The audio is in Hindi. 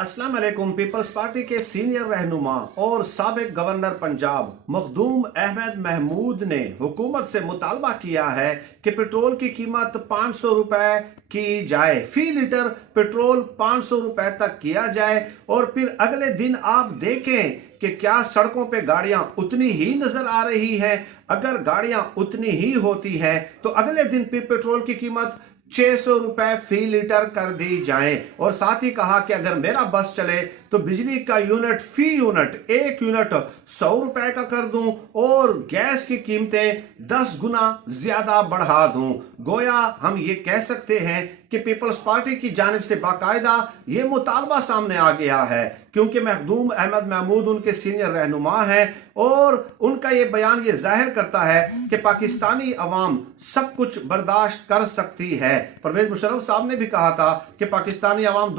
अस्सलाम वालेकुम। पीपल्स पार्टी के सीनियर रहनुमा और साबिक गवर्नर पंजाब मखदूम अहमद महमूद ने हुकूमत से मुतालबा किया है कि पेट्रोल की कीमत 500 रुपए की जाए, फी लीटर पेट्रोल 500 रुपए तक किया जाए। और फिर अगले दिन आप देखें कि क्या सड़कों पे गाड़ियां उतनी ही नजर आ रही हैं। अगर गाड़ियां उतनी ही होती हैं तो अगले दिन फिर पेट्रोल की कीमत 600 रुपए फी लीटर कर दी जाए। और साथ ही कहा कि अगर मेरा बस चले तो बिजली का यूनिट फी यूनिट 1 यूनिट 100 रुपए का कर दूं और गैस की कीमतें 10 गुना ज्यादा बढ़ा दूं। गोया हम ये कह सकते हैं कि पीपल्स पार्टी की जानिब से बाकायदा ये मुतालबा सामने आ गया है, क्योंकि मखदूम अहमद महमूद उनके सीनियर रहनुमा हैं और उनका ये बयान ये जाहिर करता है कि पाकिस्तानी अवाम सब कुछ बर्दाश्त कर सकती है। परवेज मुशर्रफ साहब ने भी कहा था कि पाकिस्तानी अवाम